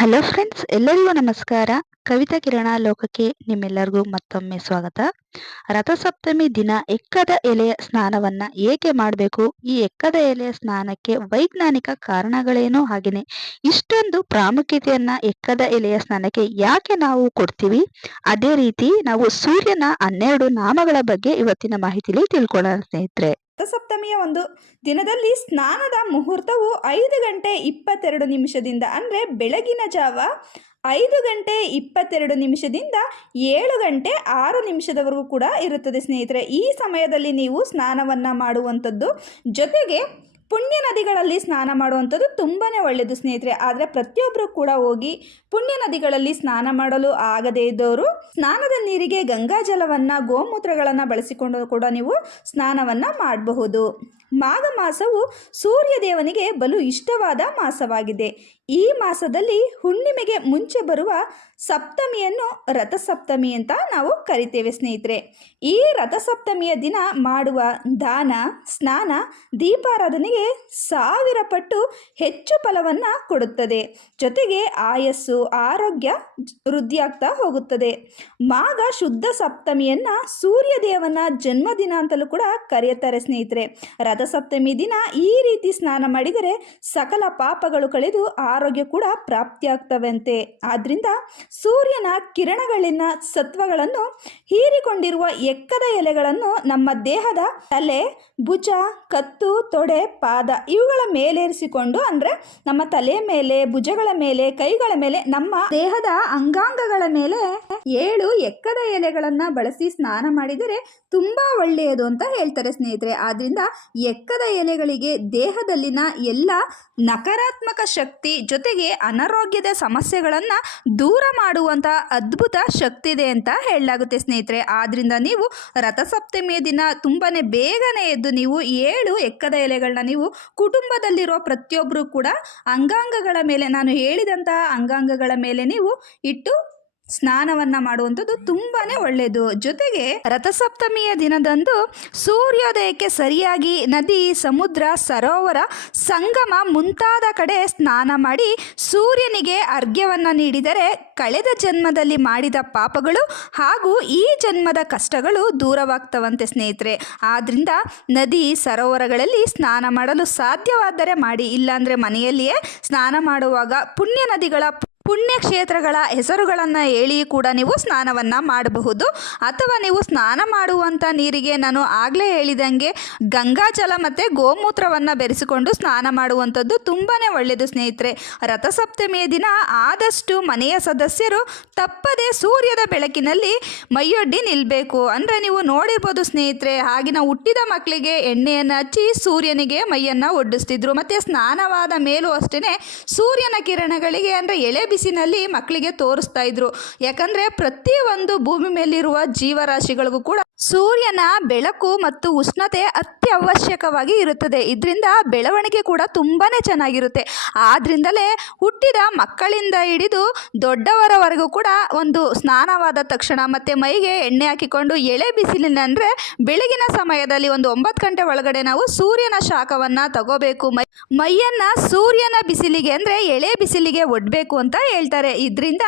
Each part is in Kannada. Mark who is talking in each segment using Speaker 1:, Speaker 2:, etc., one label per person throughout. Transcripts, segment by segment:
Speaker 1: ಹಲೋ ಫ್ರೆಂಡ್ಸ್, ಎಲ್ಲರಿಗೂ ನಮಸ್ಕಾರ. ಕವಿತಾ ಕಿರಣ ಲೋಕಕ್ಕೆ ನಿಮ್ಮೆಲ್ಲರಿಗೂ ಮತ್ತೊಮ್ಮೆ ಸ್ವಾಗತ. ರಥಸಪ್ತಮಿ ದಿನ ಎಕ್ಕದ ಎಲೆಯ ಸ್ನಾನವನ್ನ ಏಕೆ ಮಾಡಬೇಕು? ಈ ಎಕ್ಕದ ಎಲೆಯ ಸ್ನಾನಕ್ಕೆ ವೈಜ್ಞಾನಿಕ ಕಾರಣಗಳೇನು ಹಾಗೆಯೇ ಇಷ್ಟೊಂದು ಪ್ರಾಮುಖ್ಯತೆಯನ್ನ ಎಕ್ಕದ ಎಲೆಯ ಸ್ನಾನಕ್ಕೆ ಯಾಕೆ ನಾವು ಕೊಡ್ತೀವಿ? ಅದೇ ರೀತಿ ನಾವು ಸೂರ್ಯನ ಹನ್ನೆರಡು ನಾಮಗಳ ಬಗ್ಗೆ ಇವತ್ತಿನ ಮಾಹಿತಿಲಿ ತಿಳ್ಕೊಳ್ಳೋಣ ಸ್ನೇಹಿತರೆ.
Speaker 2: ರಥಸಪ್ತಮಿಯ ಒಂದು ದಿನದಲ್ಲಿ ಸ್ನಾನದ ಮುಹೂರ್ತವು ಐದು ಗಂಟೆ ಇಪ್ಪತ್ತೆರಡು ನಿಮಿಷದಿಂದ, ಅಂದರೆ ಬೆಳಗಿನ ಜಾವ ಐದು ಗಂಟೆ ಇಪ್ಪತ್ತೆರಡು ನಿಮಿಷದಿಂದ ಏಳು ಗಂಟೆ ಆರು ನಿಮಿಷದವರೆಗೂ ಕೂಡ ಇರುತ್ತದೆ ಸ್ನೇಹಿತರೆ. ಈ ಸಮಯದಲ್ಲಿ ನೀವು ಸ್ನಾನವನ್ನು ಮಾಡುವಂಥದ್ದು ಜೊತೆಗೆ ಪುಣ್ಯ ನದಿಗಳಲ್ಲಿ ಸ್ನಾನ ಮಾಡುವಂಥದ್ದು ತುಂಬಾ ಒಳ್ಳೆಯದು ಸ್ನೇಹಿತರೆ. ಆದರೆ ಪ್ರತಿಯೊಬ್ಬರು ಕೂಡ ಹೋಗಿ ಪುಣ್ಯ ನದಿಗಳಲ್ಲಿ ಸ್ನಾನ ಮಾಡಲು ಆಗದೇ ಇದ್ದವರು, ಸ್ನಾನದ ನೀರಿಗೆ ಗಂಗಾ ಜಲವನ್ನು, ಗೋಮೂತ್ರಗಳನ್ನು ಬಳಸಿಕೊಂಡು ಕೂಡ ನೀವು ಸ್ನಾನವನ್ನು ಮಾಡಬಹುದು. ಮಾಘ ಮಾಸವು ಸೂರ್ಯದೇವನಿಗೆ ಬಲು ಇಷ್ಟವಾದ ಮಾಸವಾಗಿದೆ. ಈ ಮಾಸದಲ್ಲಿ ಹುಣ್ಣಿಮೆಗೆ ಮುಂಚೆ ಬರುವ ಸಪ್ತಮಿಯನ್ನು ರಥಸಪ್ತಮಿ ಅಂತ ನಾವು ಕರಿತೇವೆ ಸ್ನೇಹಿತರೆ. ಈ ರಥಸಪ್ತಮಿಯ ದಿನ ಮಾಡುವ ದಾನ, ಸ್ನಾನ, ದೀಪಾರಾಧನೆಗೆ ಸಾವಿರ ಪಟ್ಟು ಹೆಚ್ಚು ಫಲವನ್ನು ಕೊಡುತ್ತದೆ. ಜೊತೆಗೆ ಆಯಸ್ಸು, ಆರೋಗ್ಯ ವೃದ್ಧಿಯಾಗ್ತಾ ಹೋಗುತ್ತದೆ. ಮಾಘ ಶುದ್ಧ ಸಪ್ತಮಿಯನ್ನು ಸೂರ್ಯದೇವನ ಜನ್ಮದಿನ ಅಂತಲೂ ಕೂಡ ಕರೆಯುತ್ತಾರೆ ಸ್ನೇಹಿತರೆ. ರಥಸಪ್ತಮಿ ದಿನ ಈ ರೀತಿ ಸ್ನಾನ ಮಾಡಿದರೆ ಸಕಲ ಪಾಪಗಳು ಕಳೆದು ಆರೋಗ್ಯ ಕೂಡ ಪ್ರಾಪ್ತಿಯಾಗ್ತವಂತೆ. ಆದ್ದರಿಂದ ಸೂರ್ಯನ ಕಿರಣಗಳಿನ ಸತ್ವಗಳನ್ನು ಹೀರಿಕೊಂಡಿರುವ ಎಕ್ಕದ ಎಲೆಗಳನ್ನು ನಮ್ಮ ದೇಹದ ತಲೆ, ಭುಜ, ಕತ್ತು, ತೊಡೆ, ಪಾದ ಇವುಗಳ ಮೇಲೇರಿಸಿಕೊಂಡು ಅಂದರೆ ನಮ್ಮ ತಲೆ ಮೇಲೆ, ಭುಜಗಳ ಮೇಲೆ, ಕೈಗಳ ಮೇಲೆ, ನಮ್ಮ ದೇಹದ ಅಂಗಾಂಗಗಳ ಮೇಲೆ ಏಳು ಎಕ್ಕದ ಎಲೆಗಳನ್ನು ಬಳಸಿ ಸ್ನಾನ ಮಾಡಿದರೆ ತುಂಬ ಒಳ್ಳೆಯದು ಅಂತ ಹೇಳ್ತಾರೆ ಸ್ನೇಹಿತರೆ. ಆದ್ದರಿಂದ ಎಕ್ಕದ ಎಲೆಗಳಿಗೆ ದೇಹದಲ್ಲಿನ ಎಲ್ಲ ನಕಾರಾತ್ಮಕ ಶಕ್ತಿ ಜೊತೆಗೆ ಅನಾರೋಗ್ಯದ ಸಮಸ್ಯೆಗಳನ್ನು ದೂರ ಮಾಡುವಂಥ ಅದ್ಭುತ ಶಕ್ತಿ ಇದೆ ಅಂತ ಹೇಳಲಾಗುತ್ತೆ ಸ್ನೇಹಿತರೆ. ಆದ್ದರಿಂದ ನೀವು ರಥಸಪ್ತಮಿಯ ದಿನ ತುಂಬಾ ಬೇಗನೆ ಎದ್ದು ನೀವು ಏಳು ಎಕ್ಕದ ಎಲೆಗಳನ್ನ ನೀವು ಕುಟುಂಬದಲ್ಲಿರುವ ಪ್ರತಿಯೊಬ್ಬರು ಕೂಡ ಅಂಗಾಂಗಗಳ ಮೇಲೆ ನಾನು ಹೇಳಿದಂತಹ ಅಂಗಾಂಗಗಳ ಮೇಲೆ ನೀವು ಇಟ್ಟು ಸ್ನಾನವನ್ನ ಮಾಡುವಂಥದ್ದು ತುಂಬಾನೇ ಒಳ್ಳೆಯದು ಜೊತೆಗೆ ರಥಸಪ್ತಮಿಯ ದಿನದಂದು ಸೂರ್ಯೋದಯಕ್ಕೆ ಸರಿಯಾಗಿ ನದಿ, ಸಮುದ್ರ, ಸರೋವರ, ಸಂಗಮ ಮುಂತಾದ ಕಡೆ ಸ್ನಾನ ಮಾಡಿ ಸೂರ್ಯನಿಗೆ ಅರ್ಘ್ಯವನ್ನು ನೀಡಿದರೆ ಕಳೆದ ಜನ್ಮದಲ್ಲಿ ಮಾಡಿದ ಪಾಪಗಳು ಹಾಗೂ ಈ ಜನ್ಮದ ಕಷ್ಟಗಳು ದೂರವಾಗ್ತವಂತೆ ಸ್ನೇಹಿತರೆ. ಆದ್ರಿಂದ ನದಿ, ಸರೋವರಗಳಲ್ಲಿ ಸ್ನಾನ ಮಾಡಲು ಸಾಧ್ಯವಾದರೆ ಮಾಡಿ. ಇಲ್ಲಾಂದರೆ ಮನೆಯಲ್ಲಿಯೇ ಸ್ನಾನ ಮಾಡುವಾಗ ಪುಣ್ಯ ನದಿಗಳ ಪುಣ್ಯಕ್ಷೇತ್ರಗಳ ಹೆಸರುಗಳನ್ನು ಹೇಳಿ ಕೂಡ ನೀವು ಸ್ನಾನವನ್ನು ಮಾಡಬಹುದು. ಅಥವಾ ನೀವು ಸ್ನಾನ ಮಾಡುವಂಥ ನೀರಿಗೆ ನಾನು ಆಗಲೇ ಹೇಳಿದಂಗೆ ಗಂಗಾಜಲ ಮತ್ತು ಗೋಮೂತ್ರವನ್ನು ಬೆರೆಸಿಕೊಂಡು ಸ್ನಾನ ಮಾಡುವಂಥದ್ದು ತುಂಬಾ ಒಳ್ಳೆಯದು ಸ್ನೇಹಿತರೆ. ರಥಸಪ್ತಮಿಯ ದಿನ ಆದಷ್ಟು ಮನೆಯ ಸದಸ್ಯರು ತಪ್ಪದೆ ಸೂರ್ಯದ ಬೆಳಕಿನಲ್ಲಿ ಮೈಯೊಡ್ಡಿ ನಿಲ್ಲಬೇಕು ಅಂದರೆ ನೀವು ನೋಡಿರ್ಬೋದು ಸ್ನೇಹಿತರೆ, ಆಗಿನ ಹುಟ್ಟಿದ ಮಕ್ಕಳಿಗೆ ಎಣ್ಣೆಯನ್ನು ಹಚ್ಚಿ ಸೂರ್ಯನಿಗೆ ಮೈಯನ್ನು ಒಡ್ಡಿಸ್ತಿದ್ರು. ಮತ್ತು ಸ್ನಾನವಾದ ಮೇಲೂ ಅಷ್ಟೇ ಸೂರ್ಯನ ಕಿರಣಗಳಿಗೆ ಅಂದರೆ ಎಳೆ ಬಿಸಿನಲ್ಲಿ ಮಕ್ಕಳಿಗೆ ತೋರಿಸ್ತಾ ಇದ್ರು. ಯಾಕಂದರೆ ಪ್ರತಿಯೊಂದು ಭೂಮಿ ಮೇಲಿರುವ ಜೀವರಾಶಿಗಳಿಗೂ ಕೂಡ ಸೂರ್ಯನ ಬೆಳಕು ಮತ್ತು ಉಷ್ಣತೆ ಅತ್ಯವಶ್ಯಕವಾಗಿ ಇರುತ್ತದೆ. ಇದರಿಂದ ಬೆಳವಣಿಗೆ ಕೂಡ ತುಂಬಾ ಚೆನ್ನಾಗಿರುತ್ತೆ. ಆದ್ದರಿಂದಲೇ ಹುಟ್ಟಿದ ಮಕ್ಕಳಿಂದ ಹಿಡಿದು ದೊಡ್ಡವರವರೆಗೂ ಕೂಡ ಒಂದು ಸ್ನಾನವಾದ ತಕ್ಷಣ ಮತ್ತು ಮೈಗೆ ಎಣ್ಣೆ ಹಾಕಿಕೊಂಡು ಎಳೆ ಬಿಸಿಲಿನ ಅಂದರೆ ಬೆಳಗಿನ ಸಮಯದಲ್ಲಿ ಒಂದು ಒಂಬತ್ತು ಗಂಟೆ ಒಳಗಡೆ ನಾವು ಸೂರ್ಯನ ಶಾಖವನ್ನು ತಗೋಬೇಕು. ಮೈ, ಮೈಯನ್ನು ಸೂರ್ಯನ ಬಿಸಿಲಿಗೆ ಅಂದರೆ ಎಳೆ ಬಿಸಿಲಿಗೆ ಒಡ್ಬೇಕು ಅಂತ ಹೇಳ್ತಾರೆ. ಇದರಿಂದ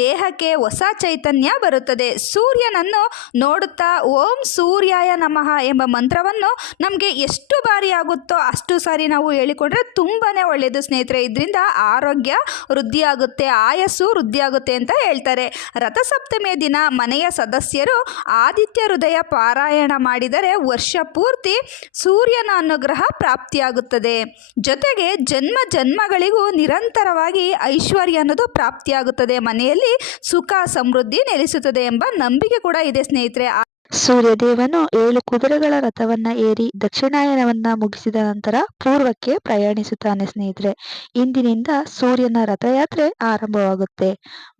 Speaker 2: ದೇಹಕ್ಕೆ ಹೊಸ ಚೈತನ್ಯ ಬರುತ್ತದೆ. ಸೂರ್ಯನನ್ನು ನೋಡುತ್ತಾ ಓಂ ಸೂರ್ಯಾಯ ನಮಃ ಎಂಬ ಮಂತ್ರವನ್ನು ನಮಗೆ ಎಷ್ಟು ಬಾರಿ ಆಗುತ್ತೋ ಅಷ್ಟು ಸಾರಿ ನಾವು ಹೇಳಿಕೊಂಡ್ರೆ ತುಂಬಾ ಒಳ್ಳೆಯದು ಸ್ನೇಹಿತರೆ. ಇದರಿಂದ ಆರೋಗ್ಯ ವೃದ್ಧಿಯಾಗುತ್ತೆ, ಆಯಸ್ಸು ವೃದ್ಧಿಯಾಗುತ್ತೆ ಅಂತ ಹೇಳ್ತಾರೆ. ರಥಸಪ್ತಮಿಯ ದಿನ ಮನೆಯ ಸದಸ್ಯರು ಆದಿತ್ಯ ಹೃದಯ ಪಾರಾಯಣ ಮಾಡಿದರೆ ವರ್ಷ ಪೂರ್ತಿ ಸೂರ್ಯನ ಅನುಗ್ರಹ ಪ್ರಾಪ್ತಿಯಾಗುತ್ತದೆ. ಜೊತೆಗೆ ಜನ್ಮ ಜನ್ಮಗಳಿಗೂ ನಿರಂತರವಾಗಿ ಐಶ್ವರ್ಯ ಅನ್ನೋದು ಪ್ರಾಪ್ತಿಯಾಗುತ್ತದೆ. ಮನೆಯಲ್ಲಿ ಸುಖ ಸಮೃದ್ಧಿ ನೆಲೆಸುತ್ತದೆ ಎಂಬ ನಂಬಿಕೆ ಕೂಡ ಇದೆ ಸ್ನೇಹಿತರೆ.
Speaker 1: ಸೂರ್ಯದೇವನು ಏಳು ಕುದುರೆಗಳ ರಥವನ್ನ ಏರಿ ದಕ್ಷಿಣಾಯನವನ್ನ ಮುಗಿಸಿದ ನಂತರ ಪೂರ್ವಕ್ಕೆ ಪ್ರಯಾಣಿಸುತ್ತಾನೆ ಸ್ನೇಹಿತರೆ. ಇಂದಿನಿಂದ ಸೂರ್ಯನ ರಥಯಾತ್ರೆ ಆರಂಭವಾಗುತ್ತೆ.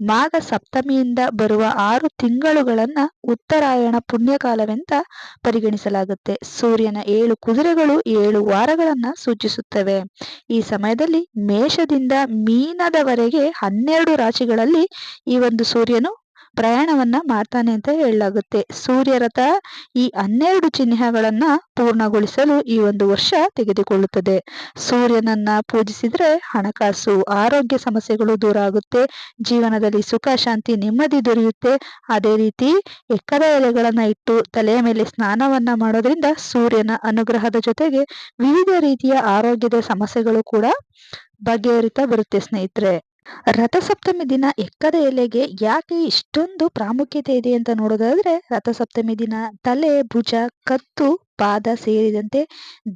Speaker 1: ಮಾಘ ಸಪ್ತಮಿಯಿಂದ ಬರುವ ಆರು ತಿಂಗಳುಗಳನ್ನ ಉತ್ತರಾಯಣ ಪುಣ್ಯಕಾಲವೆಂತ ಪರಿಗಣಿಸಲಾಗುತ್ತೆ. ಸೂರ್ಯನ ಏಳು ಕುದುರೆಗಳು ಏಳು ವಾರಗಳನ್ನ ಸೂಚಿಸುತ್ತವೆ. ಈ ಸಮಯದಲ್ಲಿ ಮೇಷದಿಂದ ಮೀನದವರೆಗೆ ಹನ್ನೆರಡು ರಾಶಿಗಳಲ್ಲಿ ಈ ಒಂದು ಸೂರ್ಯನು ಪ್ರಯಾಣವನ್ನ ಮಾಡ್ತಾನೆ ಅಂತ ಹೇಳಲಾಗುತ್ತೆ. ಸೂರ್ಯ ರಥ ಈ ಹನ್ನೆರಡು ಚಿಹ್ನೆಗಳನ್ನ ಪೂರ್ಣಗೊಳಿಸಲು ಈ ಒಂದು ವರ್ಷ ತೆಗೆದುಕೊಳ್ಳುತ್ತದೆ. ಸೂರ್ಯನನ್ನ ಪೂಜಿಸಿದ್ರೆ ಹಣಕಾಸು, ಆರೋಗ್ಯ ಸಮಸ್ಯೆಗಳು ದೂರ ಆಗುತ್ತೆ. ಜೀವನದಲ್ಲಿ ಸುಖ, ಶಾಂತಿ, ನೆಮ್ಮದಿ ದೊರೆಯುತ್ತೆ. ಅದೇ ರೀತಿ ಎಕ್ಕದ ಎಲೆಗಳನ್ನ ಇಟ್ಟು ತಲೆಯ ಮೇಲೆ ಸ್ನಾನವನ್ನ ಮಾಡೋದ್ರಿಂದ ಸೂರ್ಯನ ಅನುಗ್ರಹದ ಜೊತೆಗೆ ವಿವಿಧ ರೀತಿಯ ಆರೋಗ್ಯದ ಸಮಸ್ಯೆಗಳು ಕೂಡ ಬಗೆಹರಿತ ಬರುತ್ತೆ ಸ್ನೇಹಿತರೆ. ರಥಸಪ್ತಮಿ ದಿನ ಎಕ್ಕದ ಎಲೆಗೆ ಯಾಕೆ ಇಷ್ಟೊಂದು ಪ್ರಾಮುಖ್ಯತೆ ಇದೆ ಅಂತ ನೋಡೋದಾದ್ರೆ, ರಥಸಪ್ತಮಿ ದಿನ ತಲೆ, ಭುಜ, ಕತ್ತು, ಪಾದ ಸೇರಿದಂತೆ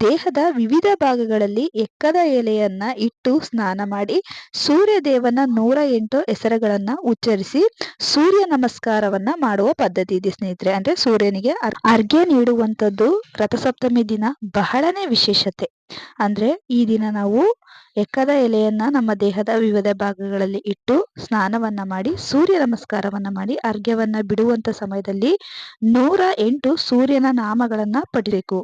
Speaker 1: ದೇಹದ ವಿವಿಧ ಭಾಗಗಳಲ್ಲಿ ಎಕ್ಕದ ಎಲೆಯನ್ನ ಇಟ್ಟು ಸ್ನಾನ ಮಾಡಿ ಸೂರ್ಯ ದೇವನ ನೂರ ಎಂಟು ಹೆಸರುಗಳನ್ನ ಉಚ್ಚರಿಸಿ ಸೂರ್ಯ ನಮಸ್ಕಾರವನ್ನ ಮಾಡುವ ಪದ್ಧತಿ ಇದೆ ಸ್ನೇಹಿತರೆ. ಅಂದ್ರೆ ಸೂರ್ಯನಿಗೆ ಅರ್- ಅರ್ಘ್ಯ ನೀಡುವಂತದ್ದು ರಥಸಪ್ತಮಿ ದಿನ ಬಹಳನೇ ವಿಶೇಷತೆ. ಅಂದ್ರೆ ಈ ದಿನ ನಾವು ಎಕ್ಕದ ಎಲೆಯನ್ನ ನಮ್ಮ ದೇಹದ ವಿವಿಧ ಭಾಗಗಳಲ್ಲಿ ಇಟ್ಟು ಸ್ನಾನವನ್ನ ಮಾಡಿ, ಸೂರ್ಯ ನಮಸ್ಕಾರವನ್ನ ಮಾಡಿ, ಅರ್ಘ್ಯವನ್ನ ಬಿಡುವಂತ ಸಮಯದಲ್ಲಿ ನೂರ ಎಂಟು ಸೂರ್ಯನ ನಾಮಗಳನ್ನ ಪಠಿಸಬೇಕು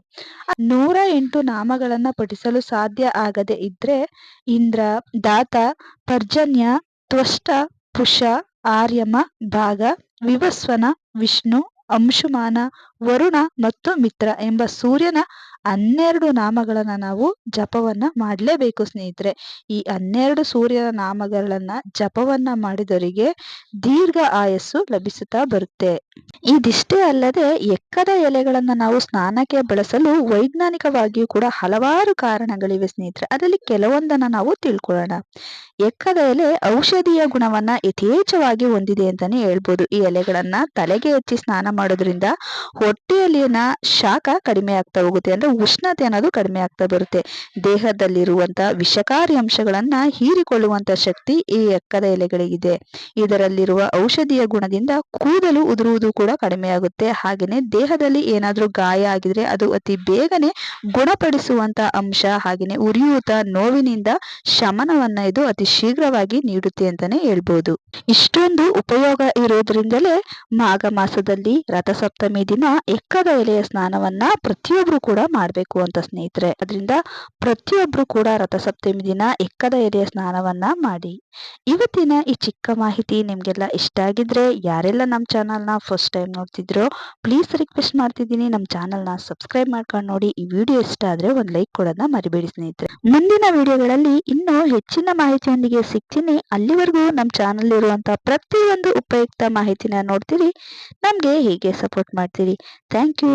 Speaker 1: ಆ ನೂರ ಎಂಟು ನಾಮಗಳನ್ನ ಪಠಿಸಲು ಸಾಧ್ಯ ಆಗದೆ ಇದ್ರೆ ಇಂದ್ರ, ದಾತ ಪರ್ಜನ್ಯ ತ್ವಷ್ಟ, ಪುಷ, ಆರ್ಯಮ, ಭಾಗ, ವಿವಸ್ವನ, ವಿಷ್ಣು, ಅಂಶುಮಾನ, ವರುಣ ಮತ್ತು ಮಿತ್ರ ಎಂಬ ಸೂರ್ಯನ ಹನ್ನೆರಡು ನಾಮಗಳನ್ನ ನಾವು ಜಪವನ್ನ ಮಾಡಲೇಬೇಕು ಸ್ನೇಹಿತರೆ. ಈ ಹನ್ನೆರಡು ಸೂರ್ಯನ ನಾಮಗಳನ್ನ ಜಪವನ್ನ ಮಾಡಿದವರಿಗೆ ದೀರ್ಘ ಆಯಸ್ಸು ಲಭಿಸುತ್ತಾ ಬರುತ್ತೆ. ಇದಿಷ್ಟೇ ಅಲ್ಲದೆ ಎಕ್ಕದ ಎಲೆಗಳನ್ನ ನಾವು ಸ್ನಾನಕ್ಕೆ ಬಳಸಲು ವೈಜ್ಞಾನಿಕವಾಗಿಯೂ ಕೂಡ ಹಲವಾರು ಕಾರಣಗಳಿವೆ ಸ್ನೇಹಿತರೆ. ಅದರಲ್ಲಿ ಕೆಲವೊಂದನ್ನ ನಾವು ತಿಳ್ಕೊಳ್ಳೋಣ. ಎಕ್ಕದ ಎಲೆ ಔಷಧೀಯ ಗುಣವನ್ನ ಯಥೇಚ್ಛವಾಗಿ ಹೊಂದಿದೆ ಅಂತಾನೆ ಹೇಳ್ಬೋದು. ಈ ಎಲೆಗಳನ್ನ ತಲೆಗೆ ಹಚ್ಚಿ ಸ್ನಾನ ಮಾಡೋದ್ರಿಂದ ಹೊಟ್ಟೆಯಲ್ಲಿನ ಶಾಖ ಕಡಿಮೆ ಆಗ್ತಾ ಹೋಗುತ್ತೆ. ಅಂದ್ರೆ ಉಷ್ಣತೆ ಅನ್ನೋದು ಕಡಿಮೆ ಆಗ್ತಾ ಬರುತ್ತೆ. ದೇಹದಲ್ಲಿರುವಂತಹ ವಿಷಕಾರಿ ಅಂಶಗಳನ್ನ ಹೀರಿಕೊಳ್ಳುವಂತ ಶಕ್ತಿ ಈ ಎಕ್ಕದ ಎಲೆಗಳಿಗಿದೆ. ಇದರಲ್ಲಿರುವ ಔಷಧೀಯ ಗುಣದಿಂದ ಕೂದಲು ಉದುರುವುದು ಕೂಡ ಕಡಿಮೆ ಆಗುತ್ತೆ. ಹಾಗೇನೆ ದೇಹದಲ್ಲಿ ಏನಾದರೂ ಗಾಯ ಆಗಿದ್ರೆ ಅದು ಅತಿ ಬೇಗನೆ ಗುಣಪಡಿಸುವಂತ ಅಂಶ, ಹಾಗೇನೆ ಉರಿಯೂತ ನೋವಿನಿಂದ ಶಮನವನ್ನ ಇದು ಅತಿ ಶೀಘ್ರವಾಗಿ ನೀಡುತ್ತೆ ಅಂತಾನೆ ಹೇಳ್ಬೋದು. ಇಷ್ಟೊಂದು ಉಪಯೋಗ ಇರೋದ್ರಿಂದಲೇ ಮಾಘ ಮಾಸದಲ್ಲಿ ರಥಸಪ್ತಮಿ ದಿನ ಎಕ್ಕದ ಎಲೆಯ ಸ್ನಾನವನ್ನ ಪ್ರತಿಯೊಬ್ರು ಕೂಡ ಮಾಡ್ಬೇಕು ಅಂತ ಸ್ನೇಹಿತರೆ. ಅದರಿಂದ ಪ್ರತಿಯೊಬ್ರು ಕೂಡ ರಥಸಪ್ತಮಿ ದಿನ ಎಕ್ಕದ ಎಲೆಯ ಸ್ನಾನವನ್ನ ಮಾಡಿ. ಇವತ್ತಿನ ಈ ಚಿಕ್ಕ ಮಾಹಿತಿ ನಿಮ್ಗೆಲ್ಲ ಇಷ್ಟ ಆಗಿದ್ರೆ, ಯಾರೆಲ್ಲ ನಮ್ಮ ಚಾನಲ್ನ ಫಸ್ಟ್ ಟೈಮ್ ನೋಡ್ತಿದ್ರೋ ಪ್ಲೀಸ್ ರಿಕ್ವೆಸ್ಟ್ ಮಾಡ್ತಿದ್ದೀನಿ. ನಮ್ಮ ಚಾನಲ್ನ ಸಬ್ಸ್ಕ್ರೈಬ್ ಮಾಡ್ಕೊಂಡು ನೋಡಿ. ಈ ವಿಡಿಯೋ ಇಷ್ಟ ಆದ್ರೆ ಒಂದು ಲೈಕ್ ಕೊಡೋದನ್ನ ಮರಿಬೇಡಿ ಸ್ನೇಹಿತರೆ. ಮುಂದಿನ ವಿಡಿಯೋಗಳಲ್ಲಿ ಇನ್ನೂ ಹೆಚ್ಚಿನ ಮಾಹಿತಿಯೊಂದಿಗೆ ಸಿಗ್ತೀನಿ. ಅಲ್ಲಿವರೆಗೂ ನಮ್ಮ ಚಾನಲ್ ಇರುವಂತ ಪ್ರತಿಯೊಂದು ಉಪಯುಕ್ತ ಮಾಹಿತಿನ ನೋಡ್ತೀರಿ. ನಮಗೆ ಹೇಗೆ ಸಪೋರ್ಟ್ ಮಾಡ್ತೀರಿ? Thank you